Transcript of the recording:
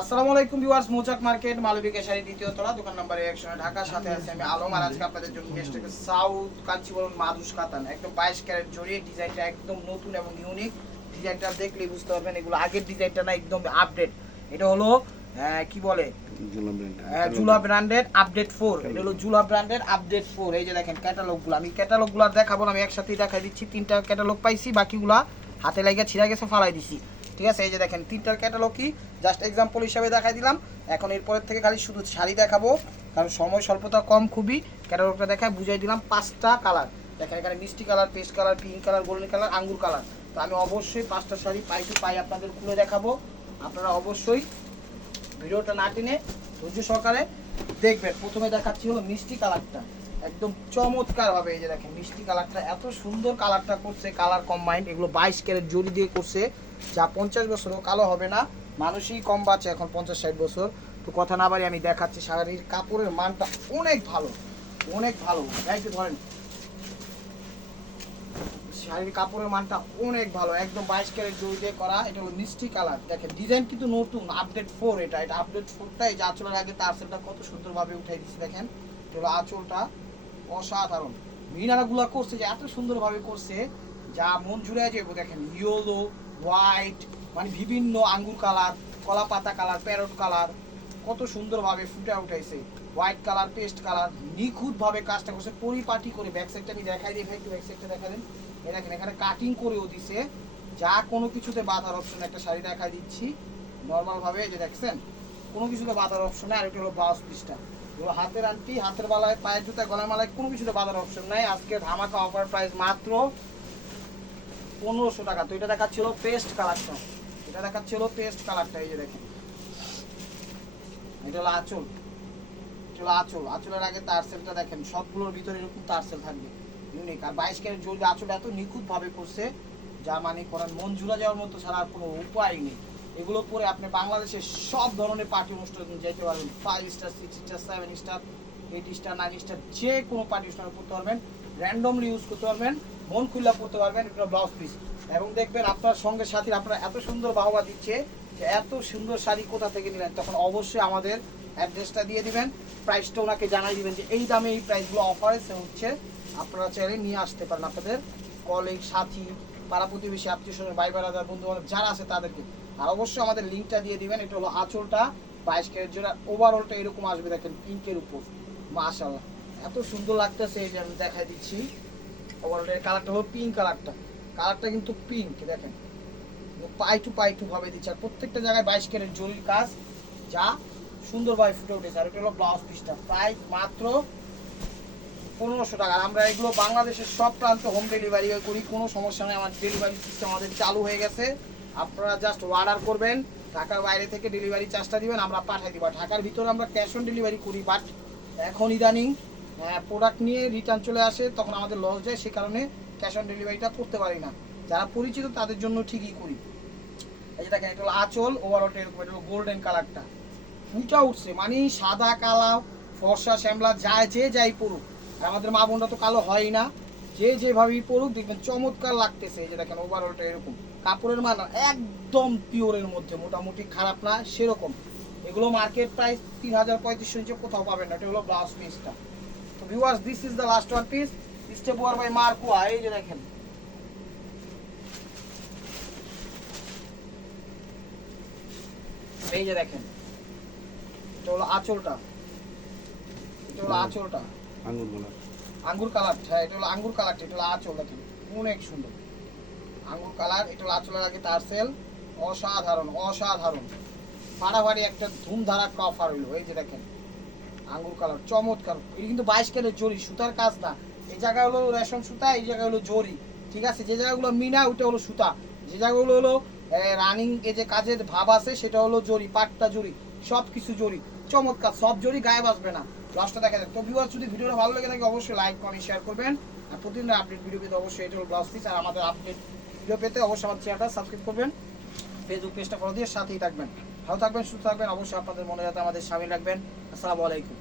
আসসালামু আলাইকুম ভিউয়ার্স, মৌচাক মার্কেট মালবিকা শাড়ি দ্বিতীয় তলা, দোকান নাম্বার 100, ঢাকার সাথে আছে আমি আলম। আর আজকে আপনাদের জন্য নিয়ে এসেছি সাউথ কাঞ্চিবরম মাদুস কাতান, একদম 22 ক্যারেট জড়িয়ে। ডিজাইনটা একদম নতুন এবং ইউনিক। ডিজাইনটা দেখলেই বুঝতে পারবেন এগুলো আগের ডিজাইনটা না, একদম আপডেট। এটা হলো কি বলে, জুলা ব্র্যান্ডের আপডেট 4। এটা হলো জুলা ব্র্যান্ডের আপডেট 4। এই যে দেখেন ক্যাটালগুলো, আমি ক্যাটালগুলো দেখাবো না, আমি একসাথেই দেখাই দিচ্ছি। 3টা ক্যাটালগ পাইছি, বাকিগুলা হাতে লাগিয়ে ছিঁড়া গেছে, ফালাই দিছি। ঠিক আছে, এই যে দেখেন 3টার ক্যাটালগই জাস্ট এক্সাম্পল হিসাবে দেখাই দিলাম। এখন এরপরের থেকে খালি শুধু শাড়ি দেখাবো, কারণ সময় স্বল্পতা কম খুবই। ক্যাটালগটা দেখায় বুঝাই দিলাম। 5টা কালার দেখেন এখানে, মিষ্টি কালার, পেস্ট colour, pink colour, golden colour, আঙ্গুর কালার। তো আমি অবশ্যই 5টা শাড়ি পাই টু পাই আপনাদের খুলে দেখাবো। আপনারা অবশ্যই ভিডিওটা না টেনে ধৈর্য সহকারে দেখবেন। প্রথমে দেখাচ্ছি হলো মিষ্টি কালারটা, একদম চমৎকার ভাবে। এই যে দেখেন মিষ্টি কালারটা, এত সুন্দর কালারটা করছে, কালার কম্বাইন্ড। এগুলো 22 ক্যারেট জরি দিয়ে করছে, যা 50 বছরও কালো হবে না। মানুষই কম বাঁচে এখন 50-60 বছর। তো কথা না বাড়ি আমি দেখাচ্ছি। শাড়ির কাপড়ের মানটা অনেক ভালো, অনেক ভালো। একটু ধরেন, শাড়ির কাপড়ের মানটা অনেক ভালো, একদম 22 ক্যারেট জরি দিয়ে করা। এটা হলো মিষ্টি কালার। দেখেন ডিজাইন কিন্তু নতুন, আপডেট 4। এটা আপডেট 4টা। এই যে আঁচলের আগে টার্সেলটা কত সুন্দরভাবে উঠাই দিচ্ছি দেখেন। এটা হলো আঁচলটা, অসাধারণ। মিনারাগুলা করছে যে এত সুন্দরভাবে করছে, যা মন জুড়ে যাবে। দেখেন ইয়েলো, হোয়াইট, মানে বিভিন্ন আঙ্গুর কালার, কলা পাতা কালার, প্যারট কালার, কত সুন্দরভাবে ফুটে উঠাইছে। হোয়াইট কালার, পেস্ট কালার, নিখুঁতভাবে কাজটা করছে, পরিপাটি করে। ব্যাক সাইডটা আমি দেখাই দিই ভাই, একটু ব্যাক সাইডটা দেখা দেন। এই দেখেন এখানে কাটিং করেও দিছে, যা কোনো কিছুতে বাঁধার অপশন। একটা শাড়ি দেখাই দিচ্ছি নর্মালভাবে, এই যে দেখছেন কোনো কিছুতে বাঁধার অপশন নেই। আর এটা হলো ব্লাউজ পিসটা, এগুলো হাতের আন্টি, হাতের বালায়, পায়ের জুতা, গলায় মালায়, কোনো কিছুতে বাঁধার অপশন নাই। আজকে ধামাকা অফার প্রাইস মাত্র 1500 টাকা। তো এটা দেখাচ্ছিল পেস্ট কালারটা, এটা দেখাচ্ছিল পেস্ট কালারটা। এই যে দেখেন এটা হলো আঁচল, এটা হলো আঁচল। আঁচলের আগে টার্সেলটা দেখেন, সবগুলোর ভিতরে এরকম টার্সেল থাকবে, ইউনিক। আর 22 ক্যারেট জরি আঁচল এত নিখুঁত ভাবে করছে, যা মানে করার মন জুড়ে যাওয়ার মতো ছাড়া আর কোনো উপায় নেই। এগুলো পরে আপনি বাংলাদেশের সব ধরনের পার্টি অনুষ্ঠানে যেতে পারবেন। 5 star, 6 star, 7 star, 8 star, 9 star, যে কোনো পার্টি অনুষ্ঠানে পড়তে পারবেন। র্যান্ডমলি ইউজ করতে পারবেন, মন খুল্লা পড়তে পারবেন। এটা ব্লাউজ পিস। এবং দেখবেন আপনার সঙ্গে সাথী আপনারা এত সুন্দর বাহবা দিচ্ছে যে এত সুন্দর শাড়ি কোথা থেকে নিলেন, তখন অবশ্যই আমাদের অ্যাড্রেসটা দিয়ে দিবেন, প্রাইসটা ওনাকে জানাই দিবেন যে এই দামে এই প্রাইসগুলো অফারে হচ্ছে। আপনারা চাইলে নিয়ে আসতে পারেন আপনাদের কলিগ, সাথী, পাড়া প্রতিবেশী, আত্মীয় স্বজন, ভাই বেড়াদার, বন্ধু বান্ধব যারা আছে তাদেরকে। আর অবশ্যই আমাদের লিঙ্কটা দিয়ে দিবেন। এটা হলো আঁচলটা 22 ক্যারেট জোড়া, ওভারঅলটা এরকম আসবে দেখেন পিঙ্কের উপর। মাশাআল্লাহ এত সুন্দর লাগতেছে। এই যে আমি দেখাই দিচ্ছি, ওভারঅলের কালারটা হলো পিঙ্ক কালারটা। কালারটা কিন্তু পিঙ্ক, দেখেন পাই টু ভাবে দিচ্ছে। আর প্রত্যেকটা জায়গায় 22 ক্যারেট জরির কাজ, যা সুন্দরভাবে ফুটে উঠেছে। আর এটা হলো ব্লাউজ পিসটা, প্রাইস মাত্র 1500 টাকা। আমরা এগুলো বাংলাদেশের সব প্রান্তে হোম ডেলিভারি করি, কোনো সমস্যা নেই। আমার ডেলিভারি সিস্টেম আমাদের চালু হয়ে গেছে। আপনারা জাস্ট অর্ডার করবেন, ঢাকার বাইরে থেকে ডেলিভারি চার্জটা দিবেন, আমরা পাঠিয়ে দিব। ঢাকার ভিতরে আমরা ক্যাশ অন ডেলিভারি করি, বাট এখন ইদানিং প্রোডাক্ট নিয়ে রিটার্ন চলে আসে, তখন আমাদের লস যায়, সে কারণে ক্যাশ অন ডেলিভারিটা করতে পারি না। যারা পরিচিত তাদের জন্য ঠিকই করি। এই যে দেখেন এটা হলো আঁচল, ওভারঅলটা এরকম। এটা হলো গোল্ডেন কালারটা, ফুটা উঠছে, মানে সাদা কালা ফর্সা শ্যামলা যায় যে যাই পড়ুক। আর আমাদের মা বোনরা তো কালো হয় না, যে যেভাবেই পড়ুক দেখবেন চমৎকার লাগতেছে। এই যে দেখেন ওভারঅলটা এরকম। কাপড়ের মান একদম পিওরের মধ্যে, মোটামুটি খারাপ না সেরকম। এগুলো মার্কেট প্রাইস 3000-3500 নিচে কোথাও পাবেন না। এটা হলো ব্লাউজ পিসটা। তো viewers, this is the last one piece, step ওয়ার বাই মার্কোয়া। এই যে দেখেন, এই যে দেখেন এটা হলো আঁচলটা, এটা হলো আঁচলটা আঙ্গুর কালার। হ্যাঁ এটা হলো আঙ্গুর কালারটা, এটা হলো আঁচল। দেখেন অনেক সুন্দর আঙ্গুর কালার। এটা হলো আঁচলের আগে টার্সেল, অসাধারণ অসাধারণ। ফাড়াফাড়ি একটা ধুমধারাক্কা অফার হইলো। এই যে দেখেন আঙ্গুর কালার, চমৎকার। এটা কিন্তু 22 ক্যারেট জরি, সুতার কাজ না। এই জায়গায় হলো রেশম সুতা, এই জায়গায় হলো জরি। ঠিক আছে, যে জায়গাগুলো মিনা ওইটা হলো সুতা, যে জায়গাগুলো হলো রানিং এই যে কাজের ভাব আছে সেটা হলো জরি, পাটটা জরি, সব কিছু জরি। চমৎকার, সব জরি গায়ে বাসবে না। লাস্টটা দেখা যায়। তো ভিউয়ার, যদি ভিডিওটা ভালো লেগে থাকে অবশ্যই লাইক কমেন্ট শেয়ার করবেন। আর প্রতিদিনের আপডেট ভিডিও পেতে অবশ্যই এটা হলো ব্লাউজ পিস। আর আমাদের আপডেট ভিডিও পেতে অবশ্যই আমার চ্যানেলটা সাবস্ক্রাইব করবেন, ফেসবুক পেজটা ফলো দিয়ে সাথেই থাকবেন। ভালো থাকবেন, সুস্থ থাকবেন। অবশ্যই আপনাদের মনে যাতে আমাদের সামিল রাখবেন। আসসালামু আলাইকুম।